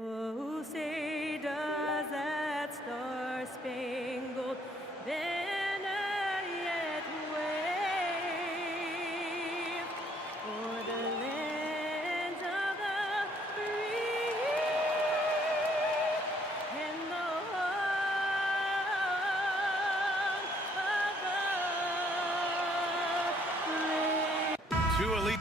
Oh, say does that star-spangled banner yet wave o'er the land of the free and the home of the brave? Two elite.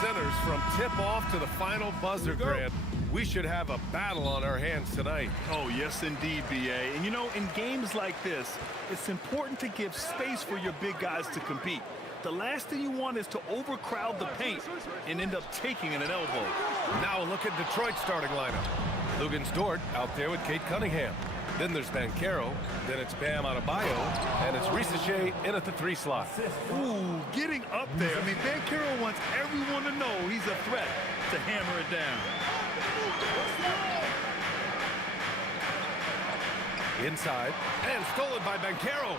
Centers from tip-off to the final buzzer, Grant. We should have a battle on our hands tonight. Oh, yes, indeed, B.A. And, you know, in games like this, it's important to give space for your big guys to compete. The last thing you want is to overcrowd the paint and end up taking an elbow. Now a look at Detroit's starting lineup. Lugans Dort out there with Kate Cunningham. Then there's Banchero, then it's Bam Adebayo, and it's Risache in at the 3 slot. Ooh, getting up there. I mean, Banchero wants everyone to know he's a threat to hammer it down. Inside, and stolen by Banchero.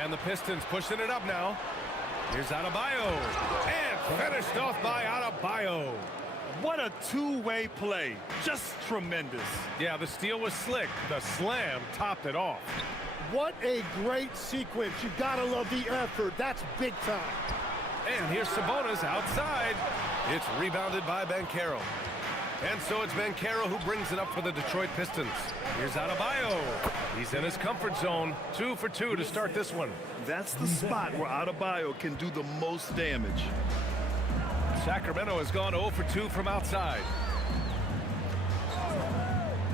And the Pistons pushing it up now. Here's Adebayo, and finished off by Adebayo. What a two-way play. Just tremendous. Yeah, the steal was slick. The slam topped it off. What a great sequence. You gotta love the effort. That's big time. And here's Sabonis outside. It's rebounded by Banchero. And so it's Banchero who brings it up for the Detroit Pistons. Here's Adebayo. He's in his comfort zone. 2 for 2 to start this one. That's the spot where Adebayo can do the most damage. Sacramento has gone 0 for 2 from outside.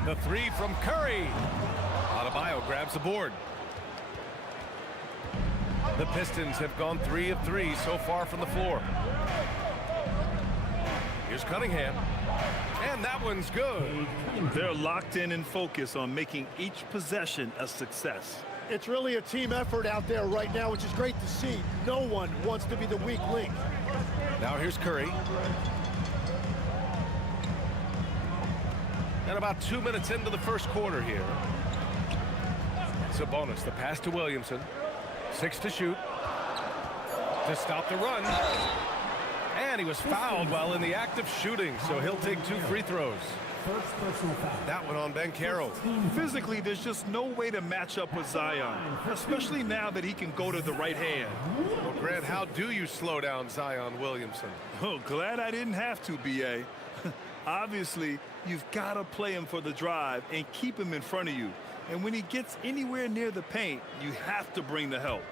The 3 from Curry. Adebayo grabs the board. The Pistons have gone 3 of 3 so far from the floor. Here's Cunningham. And that one's good. They're locked in and focused on making each possession a success. It's really a team effort out there right now, which is great to see. No one wants to be the weak link. Now here's Curry. And about 2 minutes into the first quarter here. Sabonis, the pass to Williamson. 6 to shoot. To stop the run. And he was fouled while in the act of shooting, so he'll take 2 free throws. That one on Banchero. Physically, there's just no way to match up with Zion, especially now that he can go to the right hand. Well, Grant, how do you slow down Zion Williamson? Oh, glad I didn't have to, B.A. Obviously, you've got to play him for the drive and keep him in front of you. And when he gets anywhere near the paint, you have to bring the help.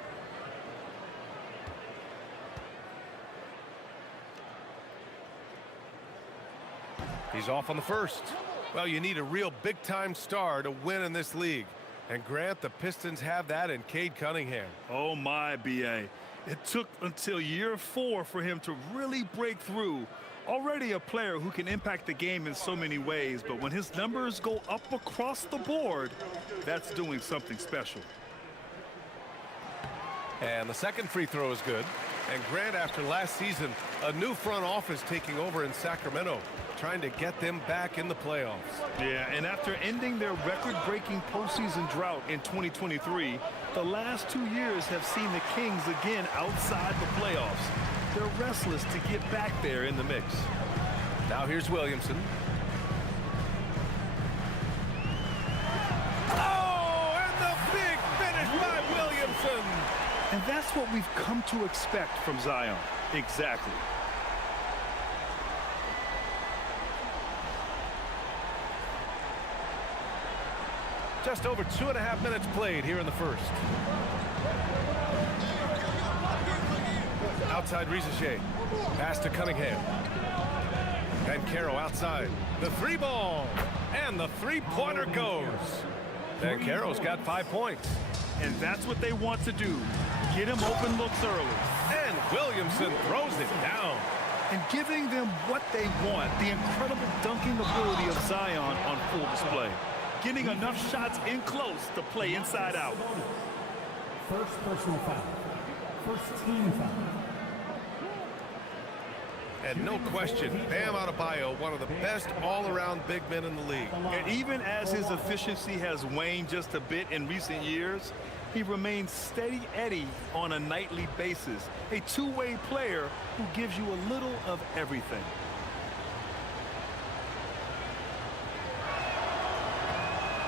He's off on the first. Well, you need a real big-time star to win in this league. And Grant, the Pistons have that in Cade Cunningham. Oh, my, B.A. It took until year 4 for him to really break through. Already a player who can impact the game in so many ways, but when his numbers go up across the board, that's doing something special. And the second free throw is good. And Grant, after last season, a new front office taking over in Sacramento, trying to get them back in the playoffs. Yeah, and after ending their record-breaking postseason drought in 2023, the last 2 years have seen the Kings again outside the playoffs. They're restless to get back there in the mix. Now here's Williamson. Oh, and the big And that's what we've come to expect from Zion. Exactly. Just over 2.5 minutes played here in the first. Outside Rizichet. Pass to Cunningham. Banchero outside. The three ball. And the three-pointer goes. Banchero's got 5 points. And that's what they want to do. Get him open looks early. And Williamson throws it down. And giving them what they want, the incredible dunking ability of Zion on full display. Getting enough shots in close to play inside out. First personal foul. First team foul. And no question, Bam Adebayo, one of the best all-around big men in the league. And even as his efficiency has waned just a bit in recent years, he remains steady Eddie on a nightly basis. A two-way player who gives you a little of everything.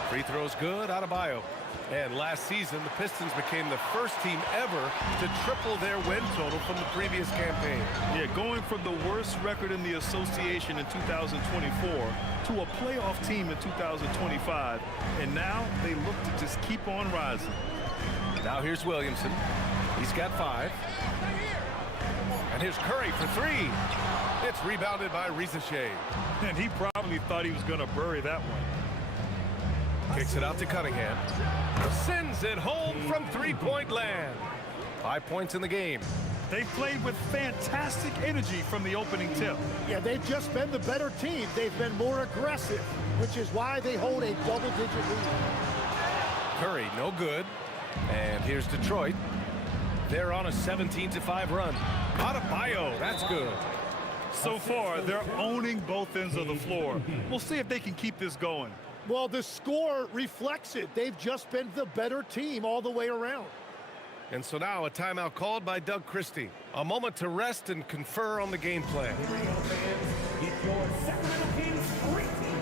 Free throws good, Adebayo. And last season, the Pistons became the first team ever to triple their win total from the previous campaign. Yeah, going from the worst record in the association in 2024 to a playoff team in 2025. And now they look to just keep on rising. Now here's Williamson. He's got 5. And here's Curry for 3. It's rebounded by Rizichet. And he probably thought he was going to bury that one. Kicks it out to Cunningham. Sends it home from three-point land. 5 points in the game. They played with fantastic energy from the opening tip. Yeah, they've just been the better team. They've been more aggressive, which is why they hold a double-digit lead. Curry, no good. And here's Detroit. They're on a 17-5 run. Adebayo, that's good. So far, they're owning both ends of the floor. We'll see if they can keep this going. Well, the score reflects it. They've just been the better team all the way around. And so now a timeout called by Doug Christie. A moment to rest and confer on the game plan. Get your Sacramento Kings great team.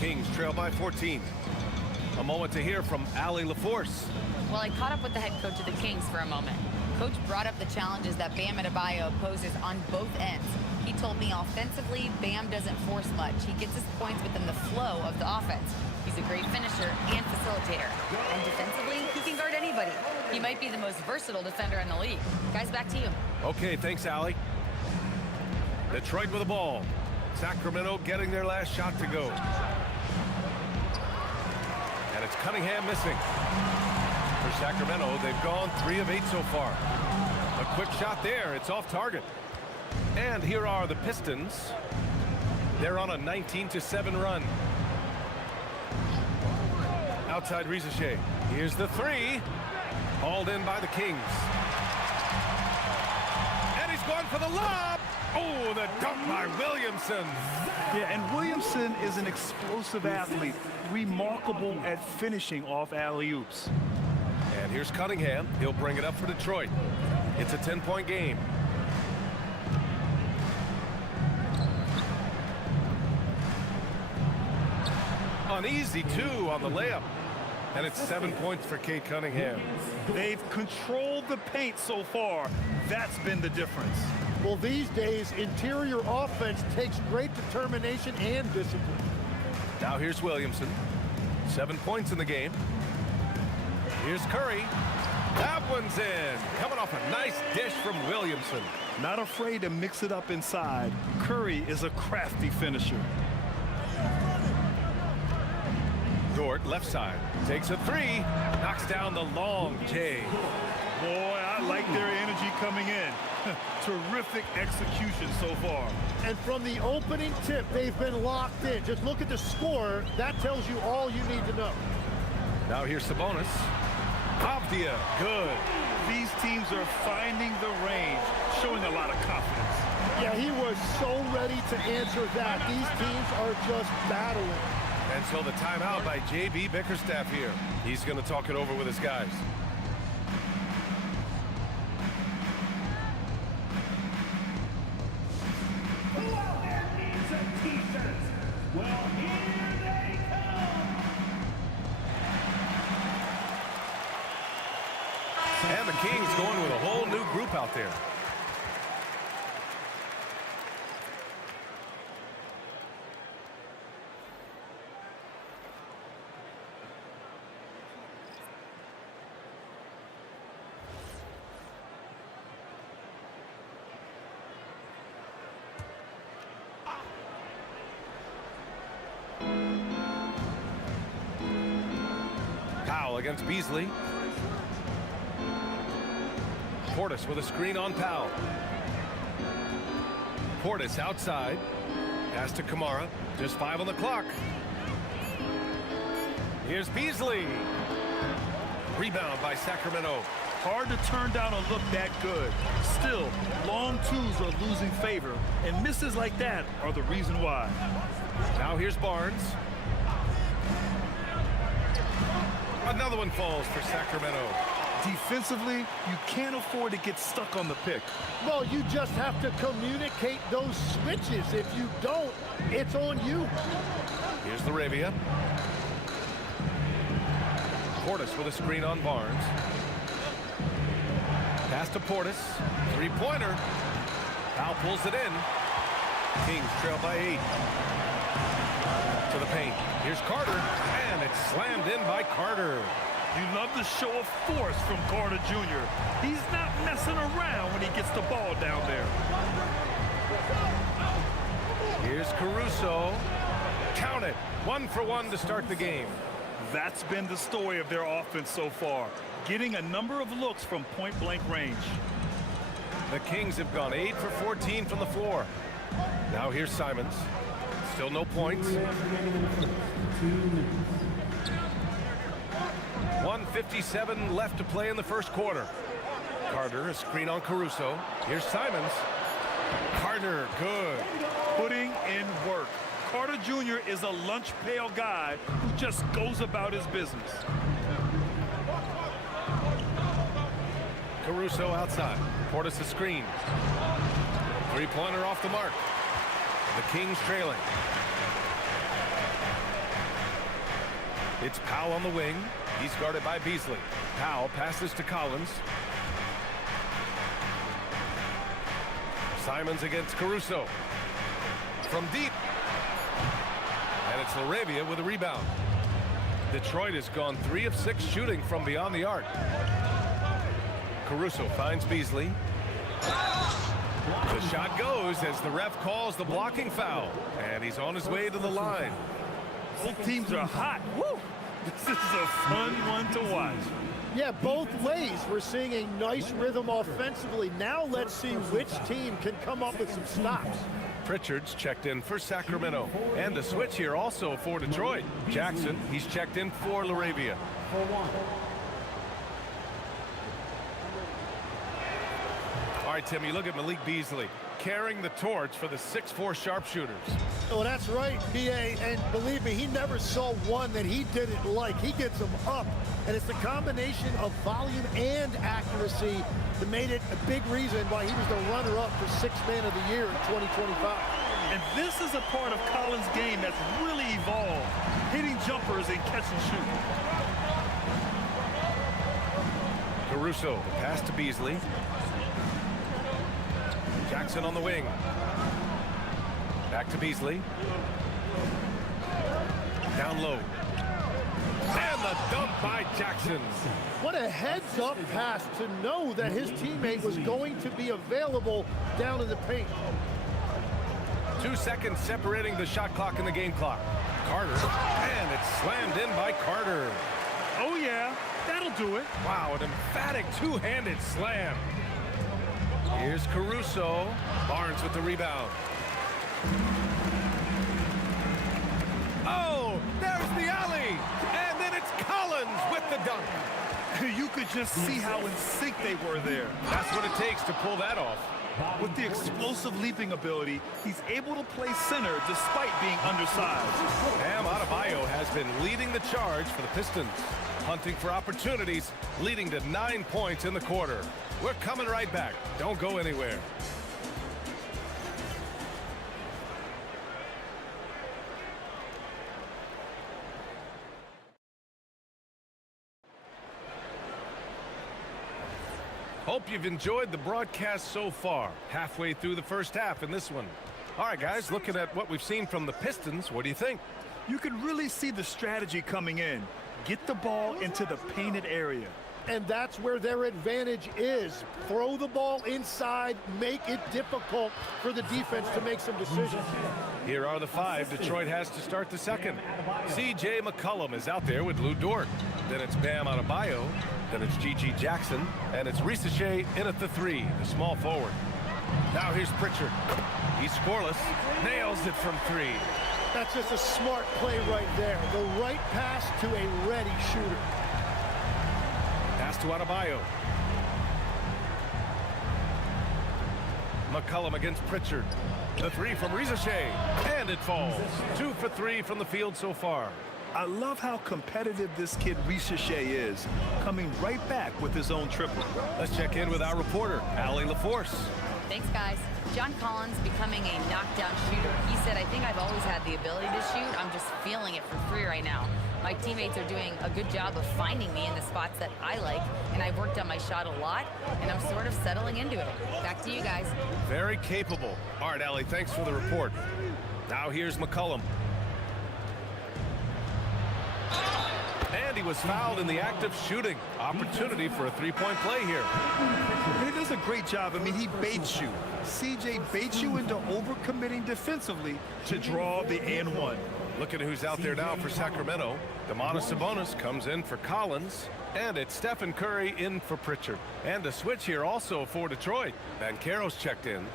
Kings trail by 14. A moment to hear from Allie LaForce. Well, I caught up with the head coach of the Kings for a moment. Coach brought up the challenges that Bam Adebayo poses on both ends. He told me offensively, Bam doesn't force much. He gets his points within the flow of the offense. He's a great finisher and facilitator. And defensively, he can guard anybody. He might be the most versatile defender in the league. Guys, back to you. Okay, thanks, Allie. Detroit with the ball. Sacramento getting their last shot to go. And it's Cunningham missing. For Sacramento, they've gone 3 of 8 so far. A quick shot there. It's off target. And here are the Pistons. They're on a 19-7 run. Outside Rizichet. Here's the 3. Hauled in by the Kings. And he's going for the lob. Oh, the dunk by Williamson. Yeah, and Williamson is an explosive athlete, remarkable at finishing off alley-oops. And here's Cunningham. He'll bring it up for Detroit. It's a 10-point game. an easy 2 on the layup. And it's 7 points for Cade Cunningham. They've controlled the paint so far. That's been the difference. Well, these days, interior offense takes great determination and discipline. Now here's Williamson. 7 points in the game. Here's Curry. That one's in. Coming off a nice dish from Williamson. Not afraid to mix it up inside. Curry is a crafty finisher. Dort, left side, takes a 3, knocks down the long J. Boy, I like their energy coming in. Terrific execution so far. And from the opening tip, they've been locked in. Just look at the score. That tells you all you need to know. Now here's Sabonis. Avdia, good. These teams are finding the range, showing a lot of confidence. Yeah, he was so ready to answer that. These teams are just battling. And so the timeout by J.B. Bickerstaff here. He's going to talk it over with his guys. Who out there needs a t-shirt? Well, here they come. And the Kings going with a whole new group out there. Powell against Beasley. Portis with a screen on Powell. Portis outside. Pass to Kamara. Just 5 on the clock. Here's Beasley. Rebound by Sacramento. Hard to turn down a look that good. Still, long twos are losing favor, and misses like that are the reason why. Now here's Barnes. Another one falls for Sacramento. Defensively, you can't afford to get stuck on the pick. Well, you just have to communicate those switches. If you don't, it's on you. Here's Laravia. Portis with a screen on Barnes. Pass to Portis. Three-pointer. Powell pulls it in. Kings trail by 8. To the paint. Here's Carter. And it's slammed in by Carter. You love the show of force from Carter Jr. He's not messing around when he gets the ball down there. Here's Caruso. Count it. 1 for 1 to start the game. That's been the story of their offense so far, getting a number of looks from point-blank range. The Kings have gone 8 for 14 from the floor. Now here's Simons. Still no points. 1:57 left to play in the first quarter. Carter, a screen on Caruso. Here's Simons. Carter, good. Putting in work. Carter Jr. is a lunch pail guy who just goes about his business. Caruso outside. Portis a screen. Three-pointer off the mark. The Kings trailing. It's Powell on the wing. He's guarded by Beasley. Powell passes to Collins. Simons against Caruso. From deep. And it's Laravia with a rebound. Detroit has gone 3 of 6 shooting from beyond the arc. Caruso finds Beasley. The shot goes as the ref calls the blocking foul. And he's on his way to the line. Both teams are hot. Woo! This is a fun one to watch. Yeah, both ways. We're seeing a nice rhythm offensively. Now let's see which team can come up with some stops. Pritchard's checked in for Sacramento. And a switch here also for Detroit. Jackson, he's checked in for Laravia. All right, Tim, you look at Malik Beasley carrying the torch for the 6'4" sharpshooters. Oh, that's right, B.A., and believe me, he never saw one that he didn't like. He gets them up, and it's the combination of volume and accuracy that made it a big reason why he was the runner-up for 6th Man of the Year in 2025. And this is a part of Collins' game that's really evolved, hitting jumpers and catch and shoot. Caruso, the pass to Beasley. Jackson on the wing. Back to Beasley. Down low. And the dunk by Jackson. What a heads-up pass to know that his teammate was going to be available down in the paint. 2 seconds separating the shot clock and the game clock. Carter, and it's slammed in by Carter. Oh, yeah, that'll do it. Wow, an emphatic two-handed slam. Here's Caruso. Barnes with the rebound. Oh, there's the alley. And then it's Collins with the dunk. You could just see how in sync they were there. That's what it takes to pull that off. With the explosive leaping ability, he's able to play center despite being undersized. Bam Adebayo has been leading the charge for the Pistons. Hunting for opportunities, leading to 9 points in the quarter. We're coming right back. Don't go anywhere. Hope you've enjoyed the broadcast so far. Halfway through the first half in this one. All right, guys, looking at what we've seen from the Pistons, what do you think? You can really see the strategy coming in. Get the ball into the painted area. And that's where their advantage is. Throw the ball inside, make it difficult for the defense to make some decisions. Here are the 5 Detroit has to start the second. C.J. McCollum is out there with Lou Dort. Then it's Bam Adebayo. Then it's G.G. Jackson. And it's Risache in at the 3, the small forward. Now here's Pritchard. He's scoreless. Nails it from 3. That's just a smart play right there. The right pass to a ready shooter. Pass to Adebayo. McCollum against Pritchard. The 3 from Risache. And it falls. 2 for 3 from the field so far. I love how competitive this kid Risache is, coming right back with his own triple. Let's check in with our reporter, Allie LaForce. Thanks, guys. John Collins becoming a knockdown shooter. He said, I think I've always had the ability to shoot. I'm just feeling it from 3 right now. My teammates are doing a good job of finding me in the spots that I like, and I've worked on my shot a lot, and I'm sort of settling into it. Back to you guys. Very capable. All right, Allie, thanks for the report. Now here's McCollum. And he was fouled in the act of shooting. Opportunity for a 3-point play here. And he does a great job. I mean, he baits you. CJ baits you into overcommitting defensively to draw the and 1. Look at who's out there now for Sacramento. Domantas Sabonis comes in for Collins. And it's Stephen Curry in for Pritchard. And a switch here also for Detroit. Banchero's checked in.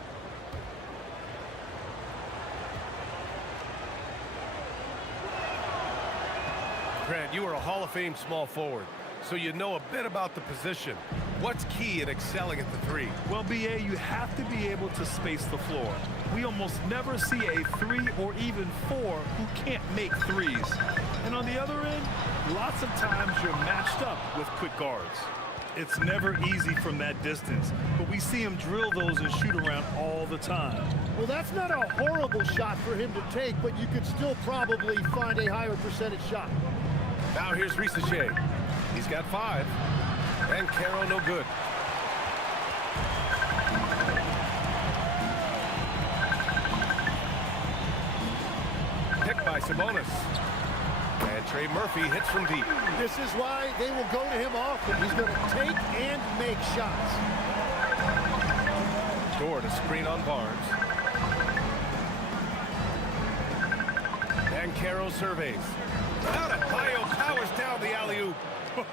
Grant, you are a Hall of Fame small forward, so you know a bit about the position. What's key in excelling at the 3? Well, B.A., you have to be able to space the floor. We almost never see a 3 or even 4 who can't make 3s. And on the other end, lots of times you're matched up with quick guards. It's never easy from that distance, but we see him drill those and shoot around all the time. Well, that's not a horrible shot for him to take, but you could still probably find a higher percentage shot. Now here's Risache. He's got 5. And Caro no good. Picked by Sabonis. And Trey Murphy hits from deep. This is why they will go to him often. He's going to take and make shots. Dort a screen on Barnes. And Caro surveys. Adebayo powers down the alley-oop.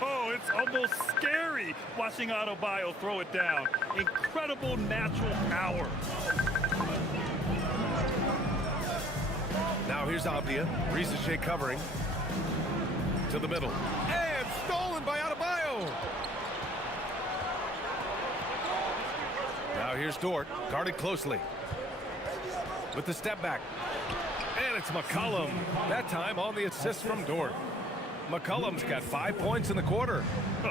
Oh, it's almost scary watching Adebayo throw it down. Incredible natural power. Now here's Abdia. Risache covering. To the middle. And stolen by Adebayo. Now here's Dort. Guarded closely. With the step back. And it's McCollum. That time on the assist from Dort. McCollum's got 5 points in the quarter. Oh,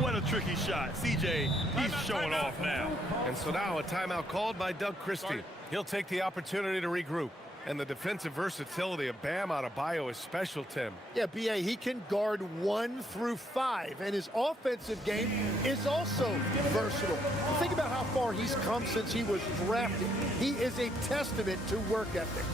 what a tricky shot. CJ, he's showing off now. And so now a timeout called by Doug Christie. He'll take the opportunity to regroup. And the defensive versatility of Bam Adebayo is special, Tim. Yeah, B.A., he can guard 1 through 5, and his offensive game is also versatile. Think about how far he's come since he was drafted. He is a testament to work ethic.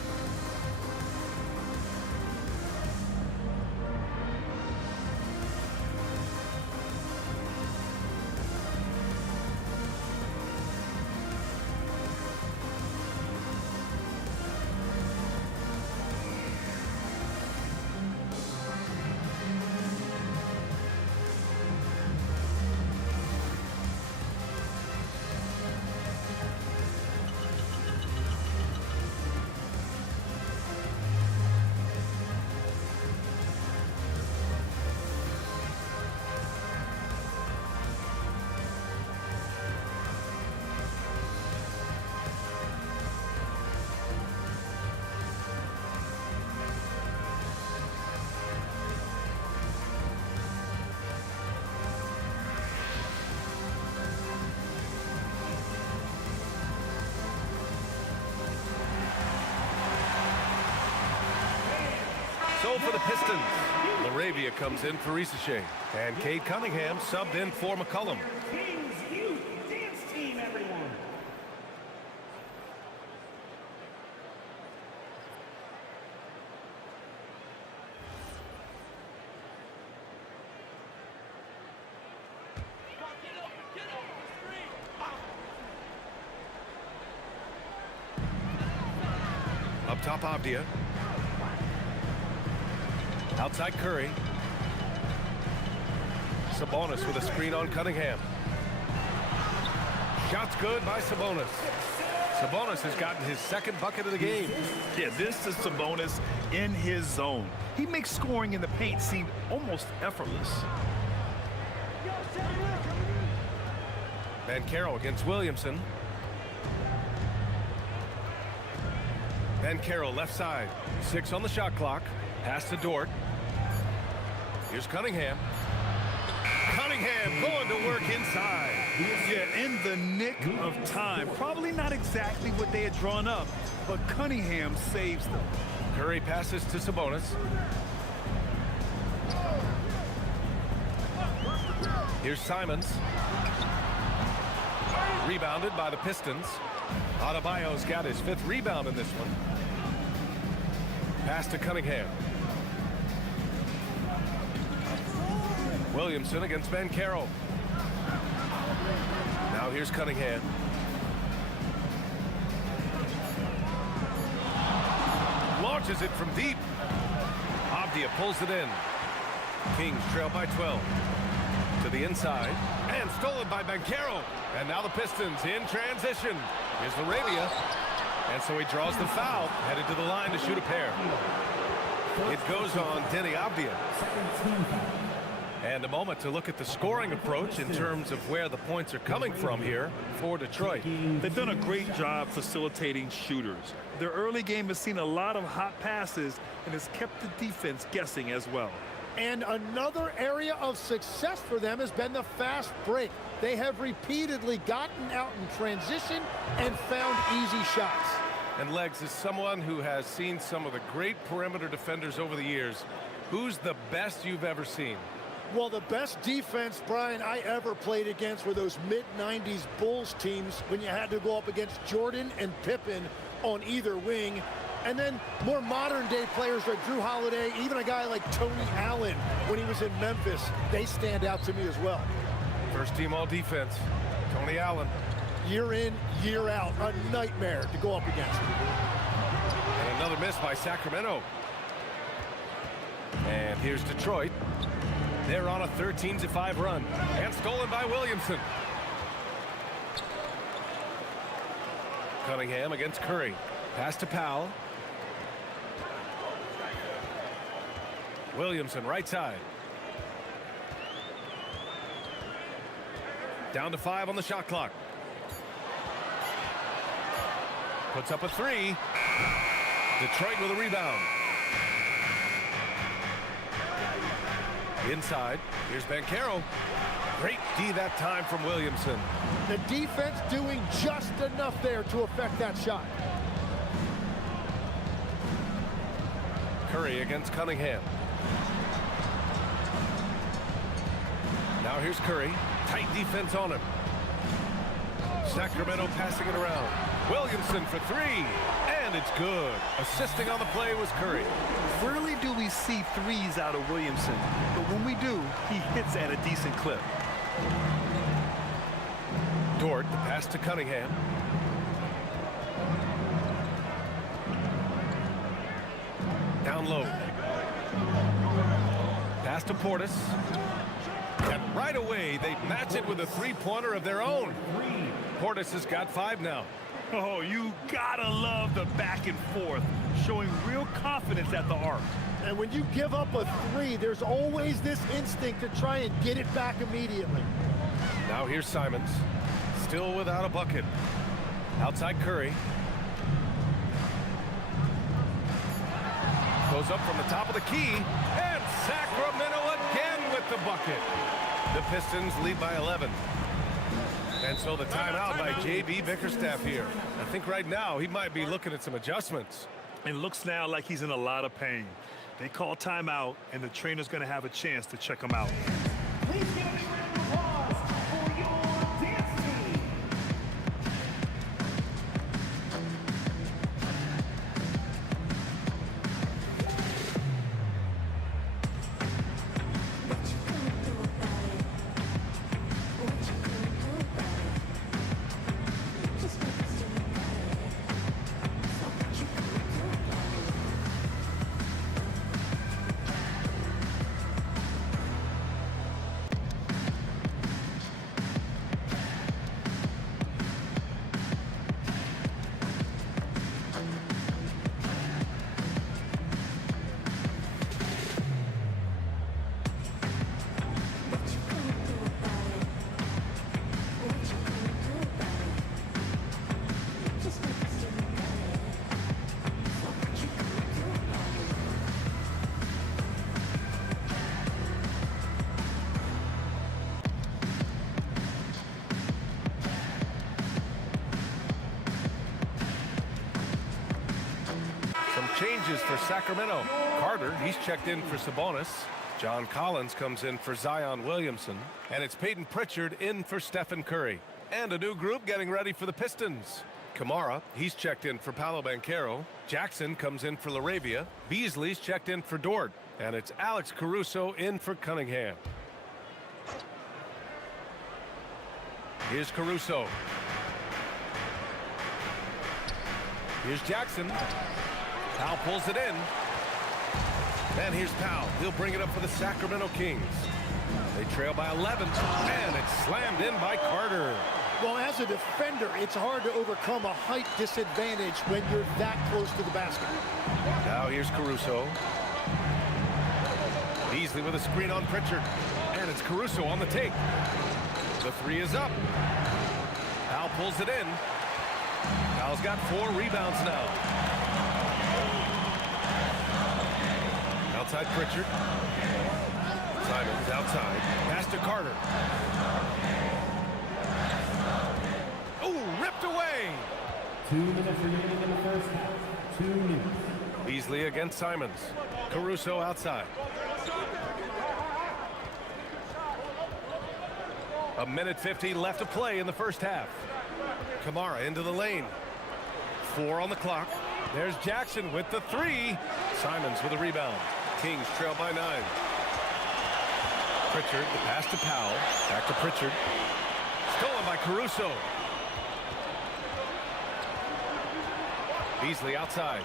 So for the Pistons, Laravia comes in for Risache. And Cade Cunningham subbed in for McCollum. Kings Youth Dance Team, everyone. Up top, Avdia. Outside Curry. Sabonis with a screen on Cunningham. Shot's good by Sabonis. Sabonis has gotten his second bucket of the game. Yeah, this is Sabonis in his zone. He makes scoring in the paint seem almost effortless. Banchero against Williamson. Banchero left side. 6 on the shot clock. Pass to Dort. Here's Cunningham. Cunningham going to work inside. Yeah, in the nick of time. Probably not exactly what they had drawn up, but Cunningham saves them. Curry passes to Sabonis. Here's Simons. Rebounded by the Pistons. Adebayo's got his 5th rebound in this one. Pass to Cunningham. Williamson against Banchero. Now here's Cunningham. Launches it from deep. Avdia pulls it in. Kings trail by 12. To the inside. And stolen by Banchero. And now the Pistons in transition. Here's Laravia. And so he draws the foul. Headed to the line to shoot a pair. It goes on Denny Avdia. And a moment to look at the scoring approach in terms of where the points are coming from here for Detroit. They've done a great job facilitating shooters. Their early game has seen a lot of hot passes and has kept the defense guessing as well. And another area of success for them has been the fast break. They have repeatedly gotten out in transition and found easy shots. And Legs, is someone who has seen some of the great perimeter defenders over the years. Who's the best you've ever seen? Well, the best defense, Brian, I ever played against were those mid-90s Bulls teams when you had to go up against Jordan and Pippen on either wing. And then more modern-day players like Drew Holiday, even a guy like Tony Allen when he was in Memphis, they stand out to me as well. First team all defense, Tony Allen. Year in, year out, a nightmare to go up against. And another miss by Sacramento. And here's Detroit. They're on a 13-5 run. And stolen by Williamson. Cunningham against Curry. Pass to Powell. Williamson right side. Down to 5 on the shot clock. Puts up a 3. Detroit with a rebound. Inside, here's Banchero. Great D that time from Williamson. The defense doing just enough there to affect that shot. Curry against Cunningham. Now here's Curry. Tight defense on him. Sacramento passing it around. Williamson for three. And it's good. Assisting on the play was Curry. Rarely do we see threes out of Williamson, but when we do, he hits at a decent clip. Dort, the pass to Cunningham. Down low. Pass to Portis. And right away, they match it with a three-pointer of their own. Portis has got 5 now. Oh, you gotta love the back and forth, showing real confidence at the arc. And when you give up a three, there's always this instinct to try and get it back immediately. Now here's Simons. Still without a bucket. Outside Curry. Goes up from the top of the key. And Sacramento again with the bucket. The Pistons lead by 11. And so the timeout by J.B. Bickerstaff here. I think right now he might be looking at some adjustments. It looks now like he's in a lot of pain. They call timeout, and the trainer's going to have a chance to check him out. Please give a big round of applause for your dance team. Changes for Sacramento. Carter, he's checked in for Sabonis. John Collins comes in for Zion Williamson. And it's Peyton Pritchard in for Stephen Curry. And a new group getting ready for the Pistons. Kamara, he's checked in for Paolo Banchero. Jackson comes in for LaRavia. Beasley's checked in for Dort. And it's Alex Caruso in for Cunningham. Here's Caruso. Here's Jackson. Powell pulls it in. And here's Powell. He'll bring it up for the Sacramento Kings. They trail by 11. And it's slammed in by Carter. Well, as a defender, it's hard to overcome a height disadvantage when you're that close to the basket. Now here's Caruso. Beasley with a screen on Pritchard. And it's Caruso on the take. The three is up. Powell pulls it in. Powell's got 4 rebounds now. Outside Pritchard. Simons outside. Pass to Carter. Oh, ripped away. 2 minutes remaining in the first half. 2 minutes. Beasley against Simons. Caruso outside. A minute 50 left to play in the first half. Kamara into the lane. 4 on the clock. There's Jackson with the 3. Simons with a rebound. Kings trail by 9. Pritchard, the pass to Powell. Back to Pritchard. Stolen by Caruso. Beasley outside.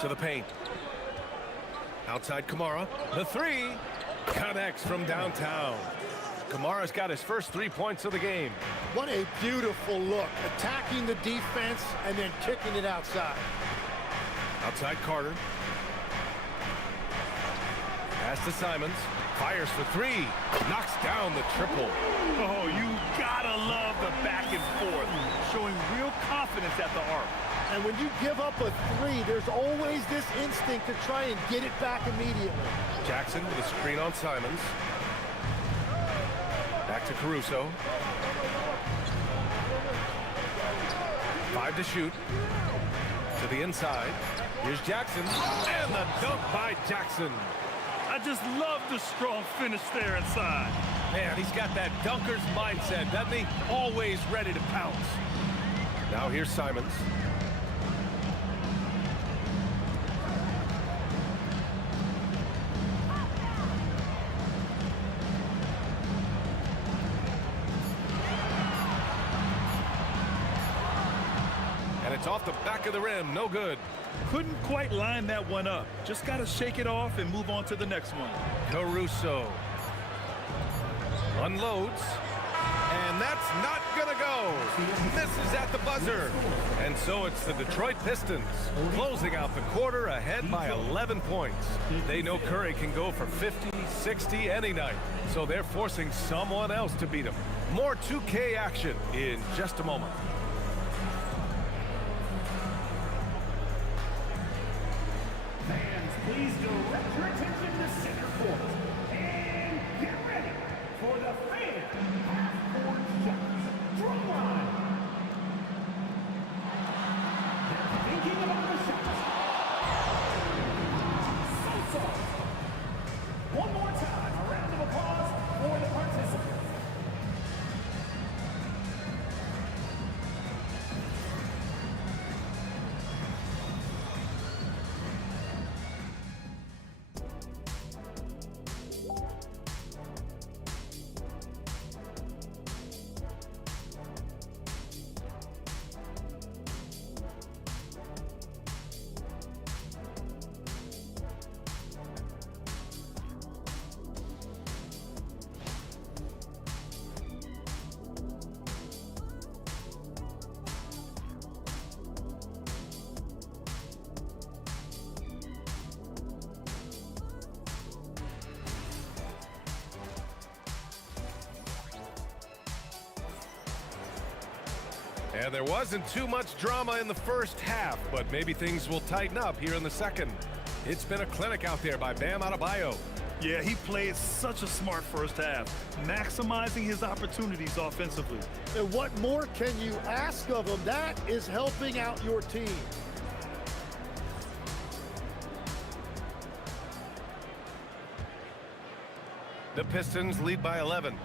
To the paint. Outside Kamara. The 3. Connects from downtown. Kamara's got his first 3 points of the game. What a beautiful look. Attacking the defense and then kicking it outside. Outside Carter. Pass to Simons. Fires for 3. Knocks down the triple. Oh, you gotta love the back and forth, showing real confidence at the arc. And And when you give up a three, there's always this instinct to try and get it back immediately. Jackson with a screen on Simons. Back to Caruso. 5 to shoot. To the inside. Here's Jackson. And the dunk by Jackson. I just love the strong finish there inside. Man, he's got that dunker's mindset, doesn't he? Always ready to pounce. Now here's Simons. And it's off the back of the rim, no good. Couldn't quite line that one up. Just got to shake it off and move on to the next one. Caruso unloads, and that's not gonna go. Misses at the buzzer. And so it's the Detroit Pistons closing out the quarter ahead by 11 points. They know Curry can go for 50, 60 any night, so they're forcing someone else to beat him. More 2K action in just a moment. Fans, please direct your attention to center court. And get ready for the fan half-court shots. Drum line. They're thinking about the shots. So soft. One more time, a round of applause for the participants. And there wasn't too much drama in the first half, but maybe things will tighten up here in the second. It's been a clinic out there by Bam Adebayo. Yeah, he played such a smart first half, maximizing his opportunities offensively. And what more can you ask of him? That is helping out your team. The Pistons lead by 11.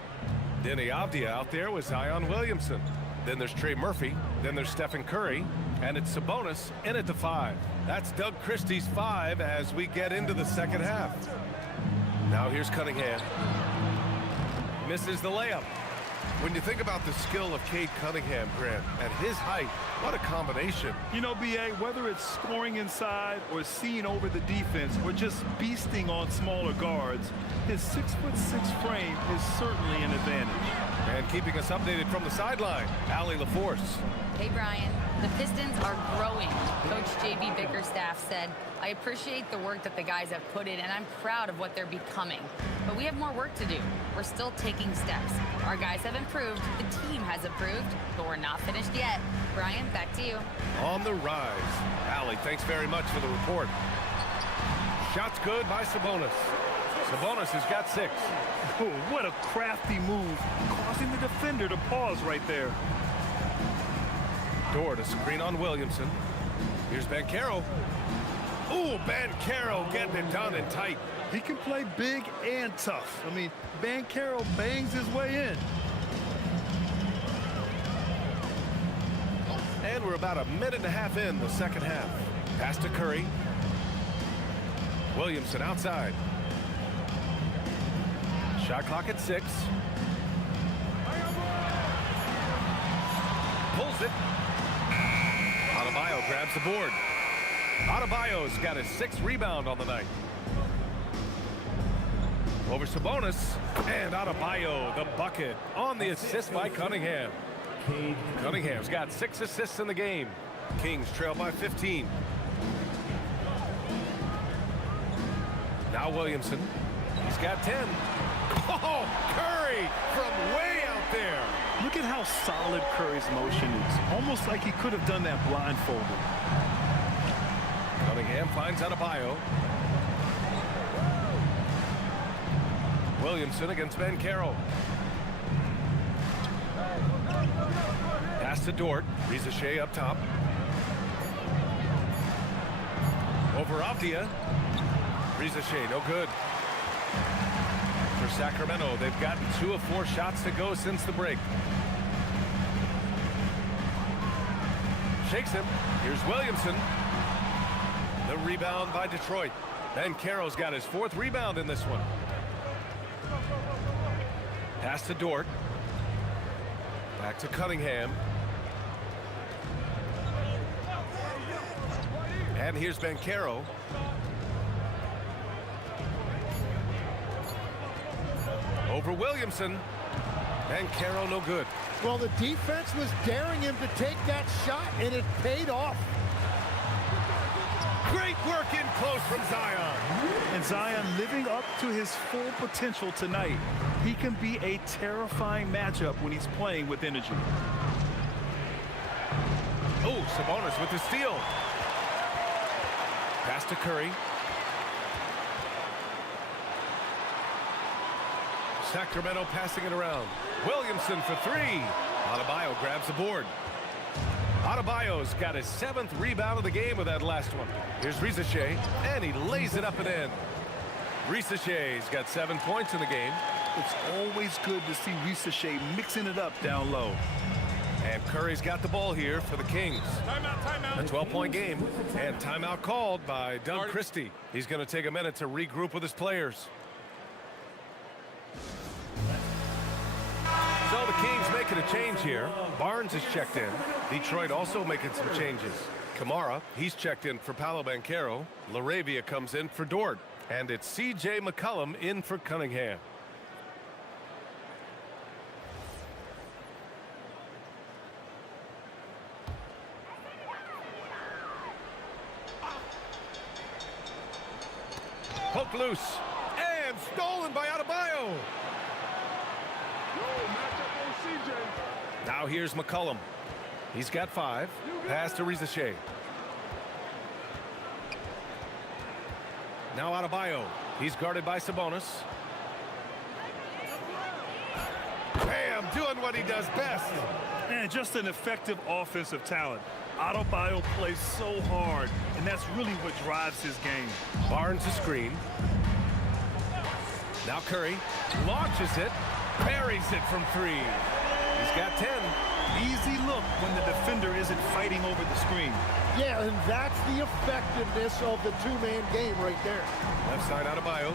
Denny Avdia out there with Zion Williamson. Then there's Trey Murphy. Then there's Stephen Curry. And it's Sabonis in at the 5. That's Doug Christie's 5 as we get into the second half. Now here's Cunningham. Misses the layup. When you think about the skill of Cade Cunningham, Grant, at his height, what a combination. You know, B.A., whether it's scoring inside or seeing over the defense or just beasting on smaller guards, his 6'6" frame is certainly an advantage. And keeping us updated from the sideline, Allie LaForce. Hey, Brian. The Pistons are growing. Coach J.B. Bickerstaff said, I appreciate the work that the guys have put in, and I'm proud of what they're becoming. But we have more work to do. We're still taking steps. Our guys have improved. The team has improved, but we're not finished yet. Brian, back to you. On the rise. Allie, thanks very much for the report. Shots good by Sabonis. Sabonis has got 6. Oh, what a crafty move, causing the defender to pause right there. Door to screen on Williamson. Here's Banchero. Ooh, Banchero getting it done and tight. He can play big and tough. I mean, Banchero bangs his way in. And we're about a minute and a half in the second half. Pass to Curry. Williamson outside. Shot clock at 6. Pulls it. Adebayo grabs the board. Adebayo's got his 6th rebound on the night. Over Sabonis, and Adebayo, the bucket, on the assist by Cunningham. Cunningham's got 6 assists in the game. Kings trail by 15. Now Williamson, he's got 10. Oh, Curry from way out there. Look at how solid Curry's motion is. Almost like he could have done that blindfolded. Cunningham finds Adebayo. Williamson against Banchero. Pass to Dort. Rizachet up top. Over Avdia. Rizachet, no good. For Sacramento, they've gotten 2 of 4 shots to go since the break. Shakes him. Here's Williamson. The rebound by Detroit. Banchero's got his 4th rebound in this one. Pass to Dort. Back to Cunningham. And here's Banchero. Over Williamson. Banchero no good. Well, the defense was daring him to take that shot, and it paid off. Great work in close from Zion. And Zion living up to his full potential tonight. He can be a terrifying matchup when he's playing with energy. Oh, Sabonis with the steal. Pass to Curry. Sacramento passing it around. Williamson for 3. Adebayo grabs the board. Adebayo's got his 7th rebound of the game with that last one. Here's Rizachet, and he lays it up and in. Rizachet's got 7 points in the game. It's always good to see Rizachet mixing it up down low. And Curry's got the ball here for the Kings. Timeout. A 12-point game, and timeout called by Doug Christie. He's going to take a minute to regroup with his players. So the Kings making a change here. Barnes is checked in. Detroit also making some changes. Kamara, he's checked in for Paolo Banchero. LaRavia comes in for Dort. And it's C.J. McCollum in for Cunningham. Hook loose. And stolen by Adebayo. Now here's McCollum. He's got 5. Pass to Rizachet. Now Adebayo. He's guarded by Sabonis. Bam! Doing what he does best. And just an effective offensive talent. Adebayo plays so hard, and that's really what drives his game. Barnes a screen. Now Curry launches it. Parries it from 3. He's got 10. Easy look when the defender isn't fighting over the screen. Yeah, and that's the effectiveness of the 2-man game right there. Left side Adebayo.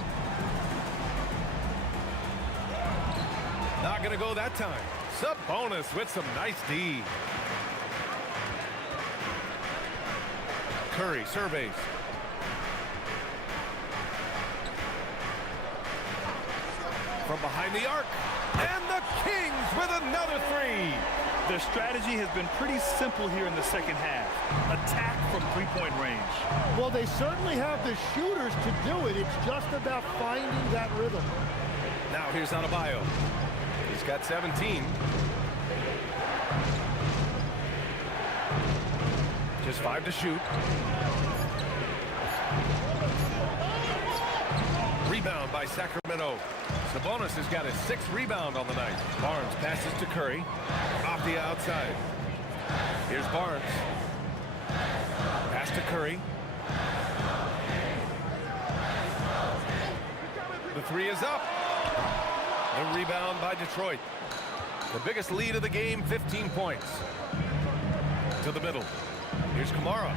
Not going to go that time. Sabonis with some nice D. Curry surveys. From behind the arc. And the Kings with another 3. Their strategy has been pretty simple here in the second half. Attack from 3-point range. Well, they certainly have the shooters to do it. It's just about finding that rhythm. Now here's Adebayo. He's got 17. Just 5 to shoot. Rebound by Sacramento. Sabonis has got his 6th rebound on the night. Barnes passes to Curry. Off the outside. Here's Barnes. Pass to Curry. The 3 is up. The rebound by Detroit. The biggest lead of the game, 15 points. To the middle. Here's Kamara.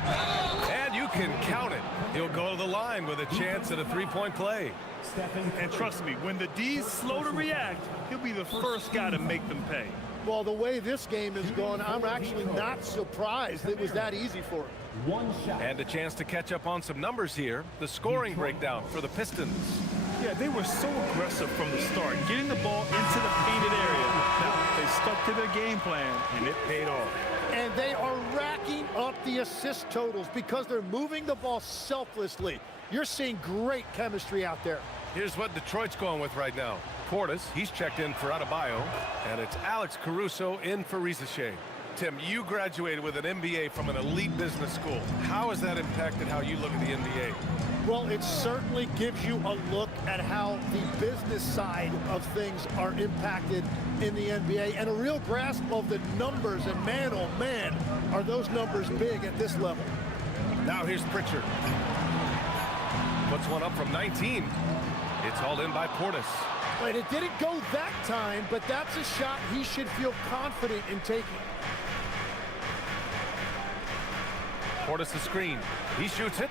And you can count it. He'll go to the line with a chance at a 3-point play. And trust me, when the D's slow to react, he'll be the first guy to make them pay. Well, the way this game has gone, I'm actually not surprised it was that easy for him. One shot. And a chance to catch up on some numbers here. The scoring breakdown for the Pistons. Yeah, they were so aggressive from the start, getting the ball into the painted area. Now, they stuck to their game plan, and it paid off. And they are racking up the assist totals because they're moving the ball selflessly. You're seeing great chemistry out there. Here's what Detroit's going with right now. Portis, he's checked in for Adebayo, and it's Alex Caruso in for Risache. Tim, you graduated with an MBA from an elite business school. How has that impacted how you look at the NBA? Well, it certainly gives you a look at how the business side of things are impacted in the NBA and a real grasp of the numbers. And man, oh man, are those numbers big at this level. Now here's Pritchard. Puts one up from 19. It's hauled in by Portis. And it didn't go that time, but that's a shot he should feel confident in taking. Portis the screen. He shoots it.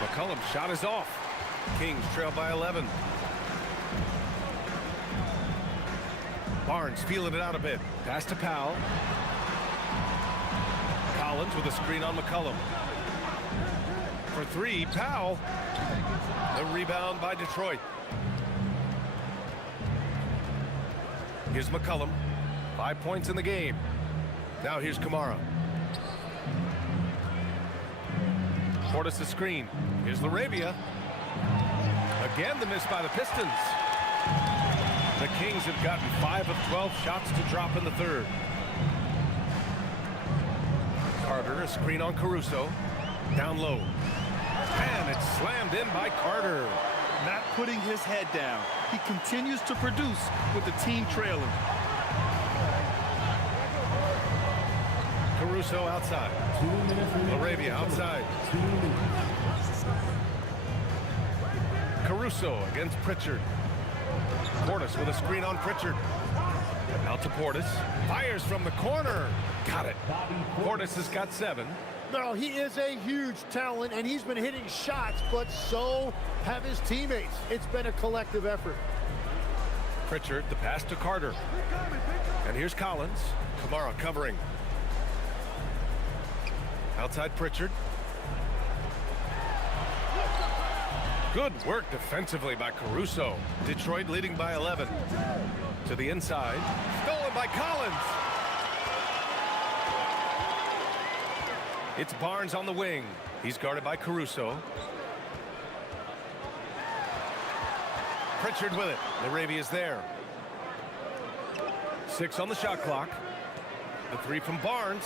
McCollum's shot is off. Kings trail by 11. Barnes feeling it out a bit. Pass to Powell. Collins with a screen on McCollum. For three, Powell. The rebound by Detroit. Here's McCollum. 5 points in the game. Now here's Kamara. Portis the screen. Here's Laravia. Again, the miss by the Pistons. The Kings have gotten 5 of 12 shots to drop in the third. Carter, a screen on Caruso. Down low. And it's slammed in by Carter. Not putting his head down. He continues to produce with the team trailing. Caruso outside. Laravia outside. Caruso against Pritchard. Portis with a screen on Pritchard. Out to Portis. Fires from the corner. Got it. Portis has got 7. No, he is a huge talent, and he's been hitting shots, but so have his teammates. It's been a collective effort. Pritchard, the pass to Carter. And here's Collins. Kamara covering. Outside Pritchard. Good work defensively by Caruso. Detroit leading by 11. To the inside. Stolen by Collins. It's Barnes on the wing. He's guarded by Caruso. Pritchard with it. Laravia's there. 6 on the shot clock. The 3 from Barnes.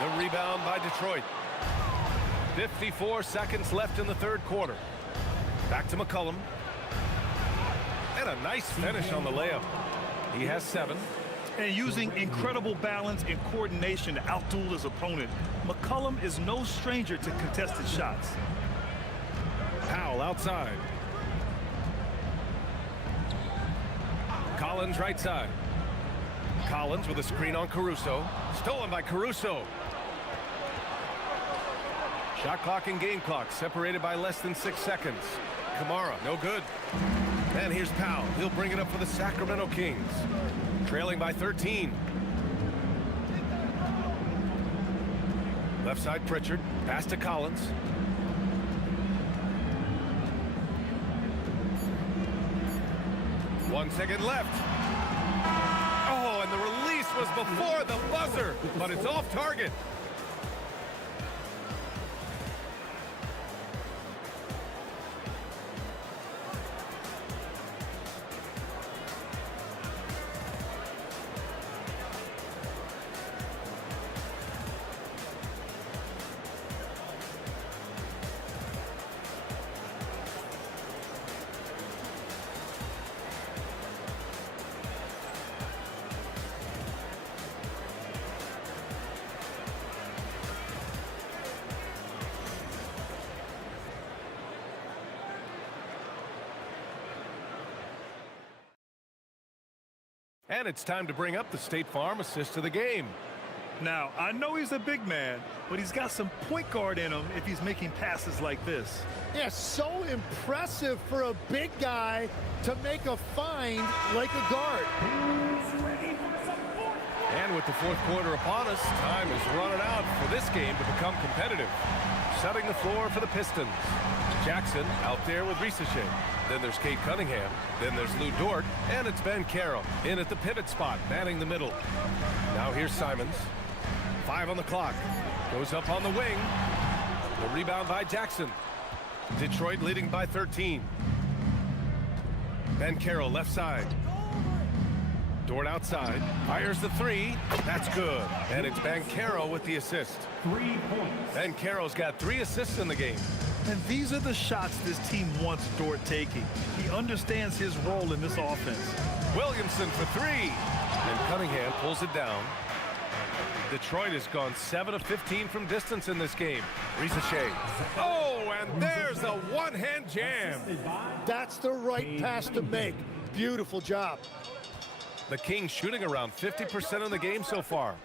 The rebound by Detroit. 54 seconds left in the third quarter. Back to McCollum. And a nice finish on the layup. He has 7. And using incredible balance and coordination to outduel his opponent, McCollum is no stranger to contested shots. Powell outside. Collins right side. Collins with a screen on Caruso. Stolen by Caruso. Shot clock and game clock separated by less than 6 seconds. Kamara, no good. And here's Powell. He'll bring it up for the Sacramento Kings. Trailing by 13. Left side Pritchard. Pass to Collins. One second left. Oh, and the release was before the buzzer, but it's off target. And it's time to bring up the State Farm assist of the game. Now, I know he's a big man, but he's got some point guard in him if he's making passes like this. Yeah, so impressive for a big guy to make a find like a guard. And with the fourth quarter upon us, time is running out for this game to become competitive. Setting the floor for the Pistons. Jackson out there with Risache. Then there's Kate Cunningham. Then there's Lou Dort. And it's Ben Carroll in at the pivot spot, manning the middle. Now here's Simons. 5 on the clock. Goes up on the wing. The rebound by Jackson. Detroit leading by 13. Banchero left side. Dort outside. Fires the three. That's good. And it's Banchero with the assist. 3 points. Banchero's got 3 assists in the game. And these are the shots this team wants Dort taking. He understands his role in this offense. Williamson for 3. And Cunningham pulls it down. Detroit has gone 7 of 15 from distance in this game. Ricochet. Oh, and there's a one-hand jam. That's the right pass to make. Beautiful job. The Kings shooting around 50% of the game so far.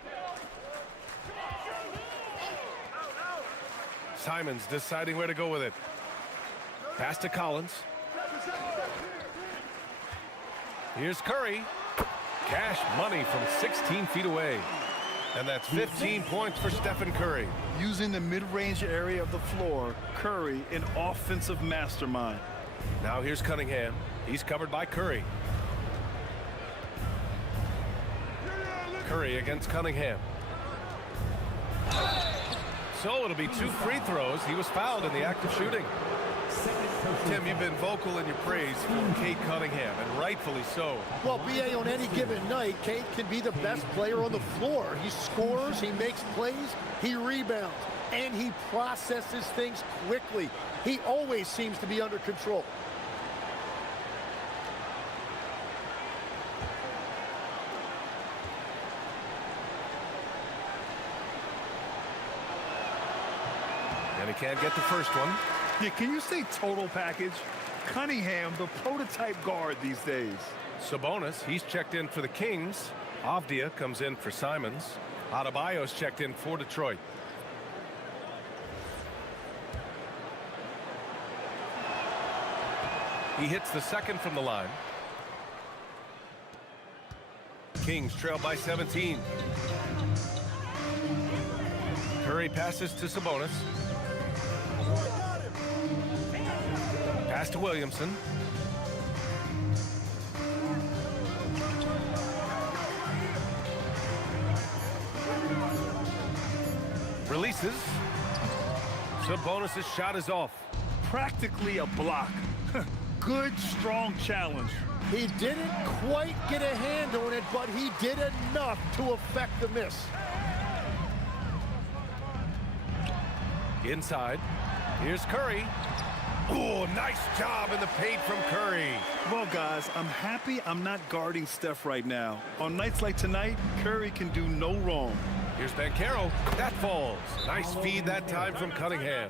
Simons deciding where to go with it. Pass to Collins. Here's Curry. Cash money from 16 feet away. And that's 15 points for Stephen Curry. Using the mid-range area of the floor, Curry, an offensive mastermind. Now here's Cunningham. He's covered by Curry. Curry against Cunningham. So it'll be 2 free throws. He was fouled in the act of shooting. Tim, you've been vocal in your praise for Cade Cunningham, and rightfully so. Well, BA, on any given night, Cade can be the best player on the floor. He scores, he makes plays, he rebounds, and he processes things quickly. He always seems to be under control. And he can't get the first one. Yeah, can you say total package? Cunningham, the prototype guard these days. Sabonis, he's checked in for the Kings. Avdia comes in for Simons. Adebayo's checked in for Detroit. He hits the second from the line. Kings trail by 17. Curry passes to Sabonis. Pass to Williamson. Releases. Sabonis' shot is off. Practically a block. Good, strong challenge. He didn't quite get a hand on it, but he did enough to affect the miss. Inside. Here's Curry. Oh, nice job in the paint from Curry. Well, guys, I'm happy I'm not guarding Steph right now. On nights like tonight, Curry can do no wrong. Here's Banchero. That falls. Nice feed that time from Cunningham.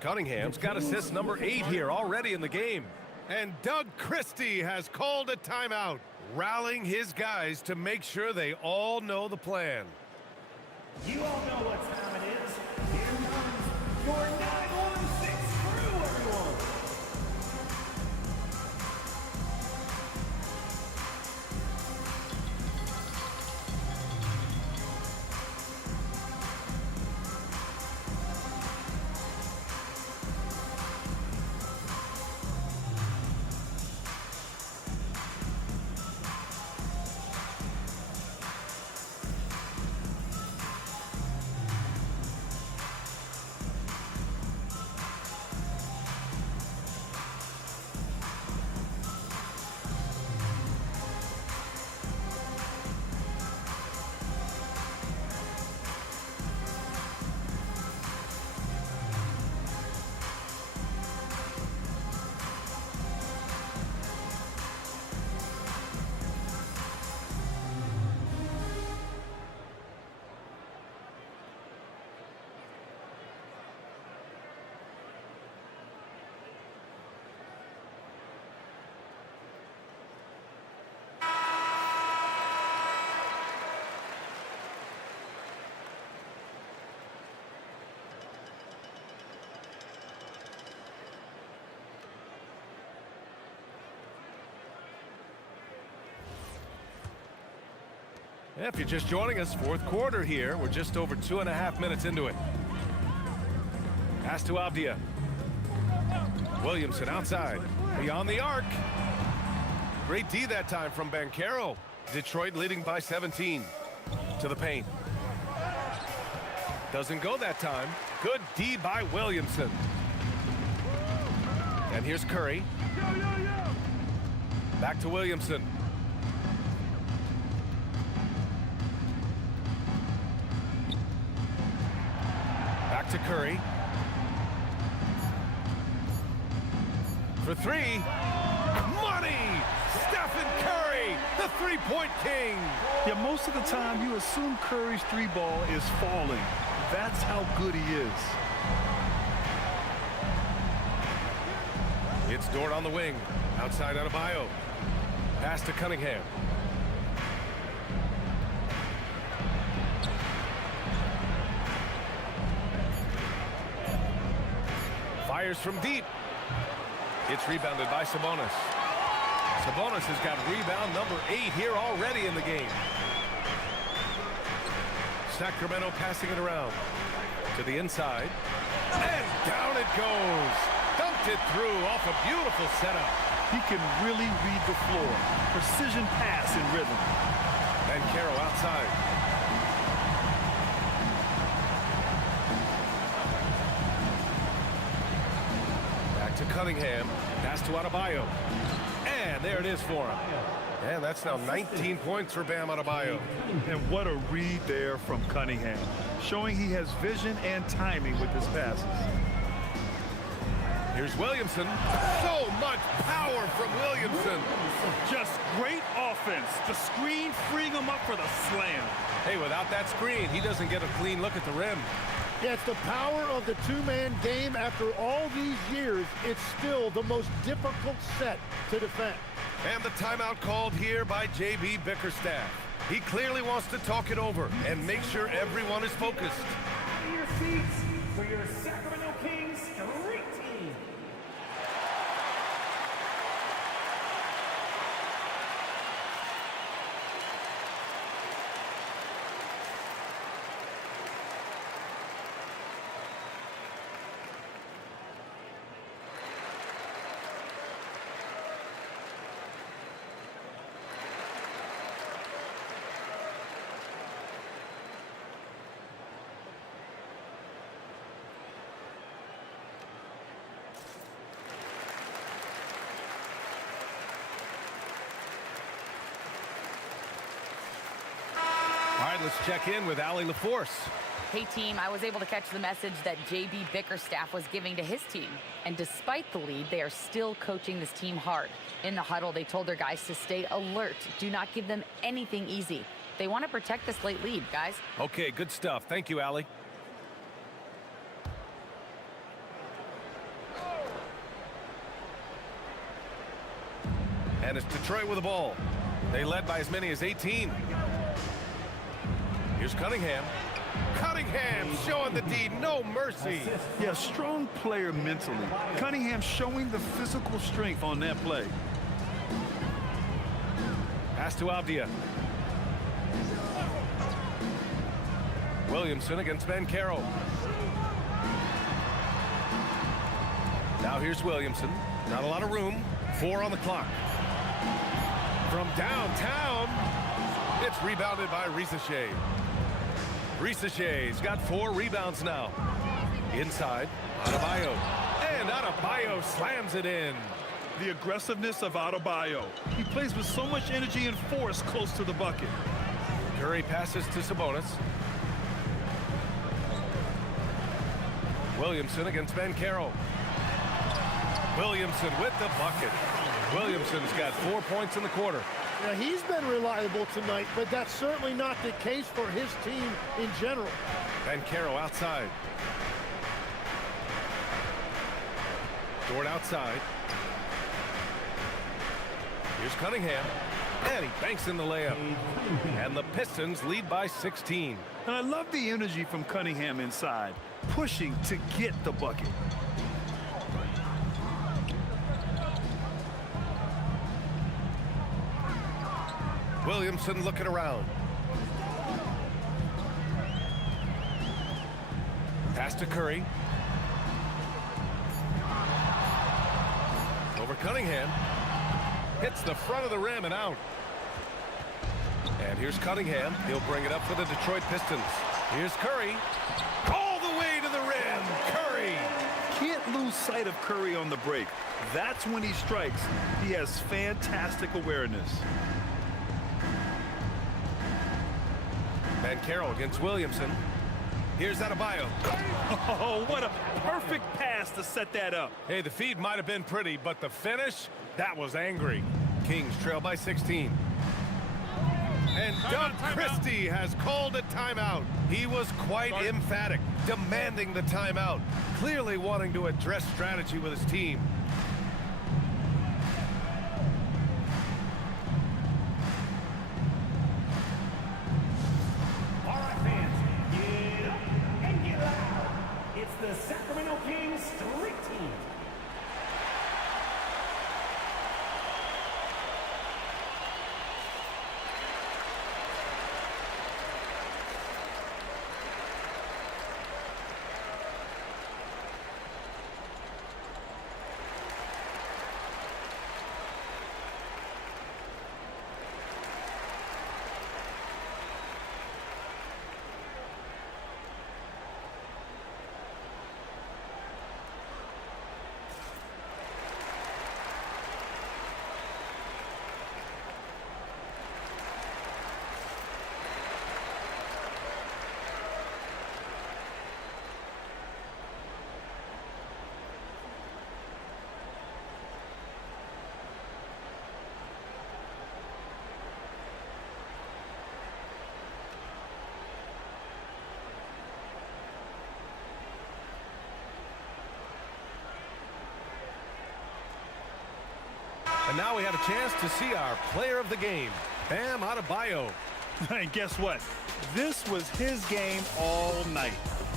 Cunningham's got assist number 8 here already in the game. And Doug Christie has called a timeout, rallying his guys to make sure they all know the plan. You all know what time it is. Here comes your 916 crew, everyone. If you're just joining us, fourth quarter here. We're just over 2.5 minutes into it. Pass to Avdia. Williamson outside. Beyond the arc. Great D that time from Banchero. Detroit leading by 17. To the paint. Doesn't go that time. Good D by Williamson. And here's Curry. Back to Williamson. Back to Curry. For three. Money! Stephen Curry, the three-point king. Yeah, most of the time you assume Curry's three ball is falling. That's how good he is. It's Dort on the wing. Outside Adebayo. Pass to Cunningham. Fires from deep. It's rebounded by Sabonis. Sabonis has got rebound number 8 here already in the game. Sacramento passing it around to the inside. And down it goes. Dunked it through off a beautiful setup. He can really read the floor. Precision pass in rhythm. And Caro outside. Back to Cunningham. Pass to Adebayo. And there it is for him. And that's now 19 points for Bam Adebayo. And what a read there from Cunningham. Showing he has vision and timing with his passes. Here's Williamson. So much power from Williamson. Just great offense. The screen freeing him up for the slam. Hey, without that screen, he doesn't get a clean look at the rim. Yeah, it's the power of the two-man game. After all these years, it's still the most difficult set to defend. And the timeout called here by J.B. Bickerstaff. He clearly wants to talk it over and make sure everyone is focused. Out of your seats for your Sacramento Kings Street Team. All right, let's check in with Allie LaForce. Hey, team, I was able to catch the message that J.B. Bickerstaff was giving to his team. And despite the lead, they are still coaching this team hard. In the huddle, they told their guys to stay alert. Do not give them anything easy. They want to protect this late lead, guys. Okay, good stuff. Thank you, Allie. And it's Detroit with the ball. They led by as many as 18. Here's Cunningham. Cunningham showing the D, no mercy. Yeah, strong player mentally. Cunningham showing the physical strength on that play. Pass to Avdia. Williamson against Caro. Now here's Williamson. Not a lot of room. 4 on the clock. From downtown, it's rebounded by Risacher. Risacher's got 4 rebounds now. Inside, Adebayo. And Adebayo slams it in. The aggressiveness of Adebayo. He plays with so much energy and force close to the bucket. Curry passes to Sabonis. Williamson against Caro. Williamson with the bucket. Williamson's got 4 points in the quarter. Now, he's been reliable tonight, but that's certainly not the case for his team in general. Caro outside. Dort outside. Here's Cunningham. And he banks in the layup. And the Pistons lead by 16. And I love the energy from Cunningham inside, pushing to get the bucket. Williamson looking around. Pass to Curry. Over Cunningham. Hits the front of the rim and out. And here's Cunningham. He'll bring it up for the Detroit Pistons. Here's Curry. All the way to the rim. Curry. Can't lose lose sight of Curry on the break. That's when he strikes. He has fantastic awareness. Banchero against Williamson. Here's Adebayo. Oh, what a perfect pass to set that up. Hey, the feed might have been pretty, but the finish, that was angry. Kings trail by 16. And Doug Christie has called a timeout. He was quite emphatic, demanding the timeout, clearly wanting to address strategy with his team. All right, fans, get up and get loud. It's the Sacramento Kings Street Team. And now we have a chance to see our player of the game, Bam Adebayo. And guess what? This was his game all night.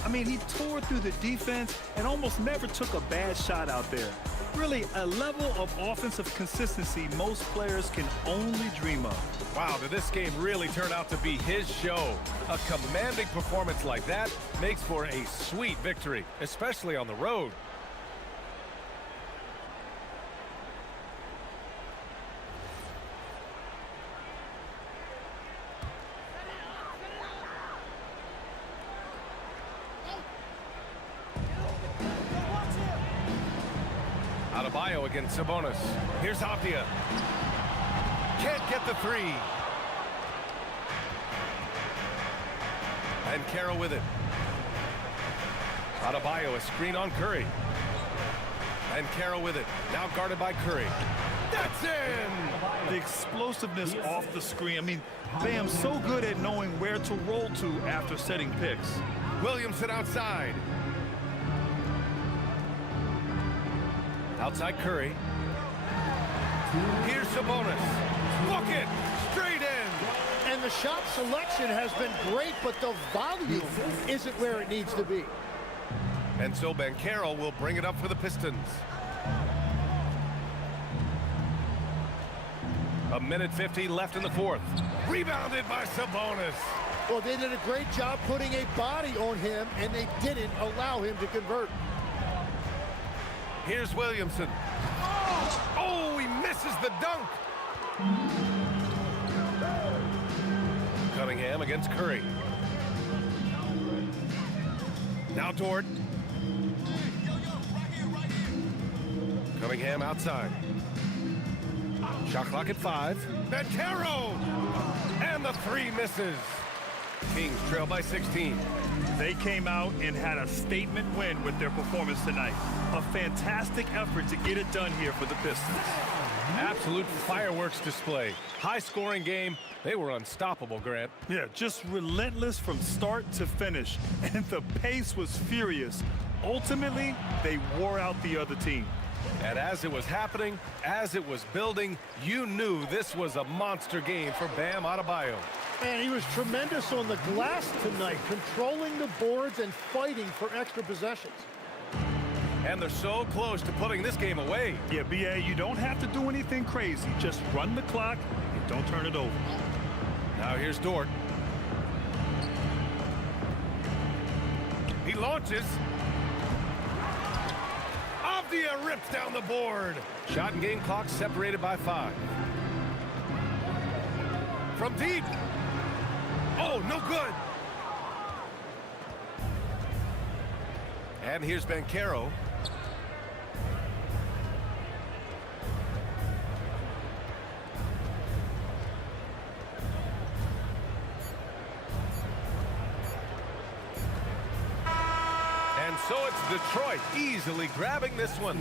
I mean, he tore through the defense and almost never took a bad shot out there. Really, a level of offensive consistency most players can only dream of. Wow, did this game really turn out to be his show? A commanding performance like that makes for a sweet victory, especially on the road. Adebayo against Sabonis. Here's Avdia. Can't get the three. And Carroll with it. Adebayo, a screen on Curry. And Carroll with it. Now guarded by Curry. That's in! The explosiveness off the screen. I mean, Bam's so good at knowing where to roll to after setting picks. Williamson outside. Outside Curry. Here's Sabonis. Look it! Straight in! And the shot selection has been great, but the volume isn't where it needs to be. And so Banchero will bring it up for the Pistons. A minute 50 left in the fourth. Rebounded by Sabonis. Well, they did a great job putting a body on him, and they didn't allow him to convert. Here's Williamson. Oh, he misses the dunk. Cunningham against Curry. Now Dort. Cunningham outside. Shot clock at 5. Banchero! And the three misses. Kings trail by 16. They came out and had a statement win with their performance tonight. A fantastic effort to get it done here for the Pistons. Absolute fireworks display. High-scoring game. They were unstoppable, Grant. Yeah, just relentless from start to finish. And the pace was furious. Ultimately, they wore out the other team. And as it was happening, as it was building, you knew this was a monster game for Bam Adebayo. And he was tremendous on the glass tonight, controlling the boards and fighting for extra possessions. And they're so close to putting this game away. Yeah, B.A., you don't have to do anything crazy. Just run the clock and don't turn it over. Now here's Dort. He launches. Avdia rips down the board. Shot and game clock separated by 5. From deep. Oh, no good. And here's Banchero. And so it's Detroit easily grabbing this one.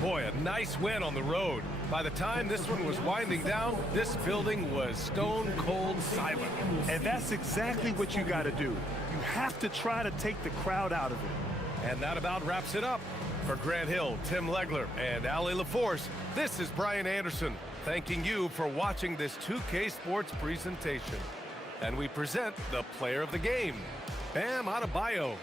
Boy, a nice win on the road. By the time this one was winding down, this building was stone cold silent. And that's exactly what you got to do. You have to try to take the crowd out of it. And that about wraps it up. For Grant Hill, Tim Legler, and Ali LaForce, this is Brian Anderson, thanking you for watching this 2K Sports presentation. And we present the player of the game, Bam Adebayo.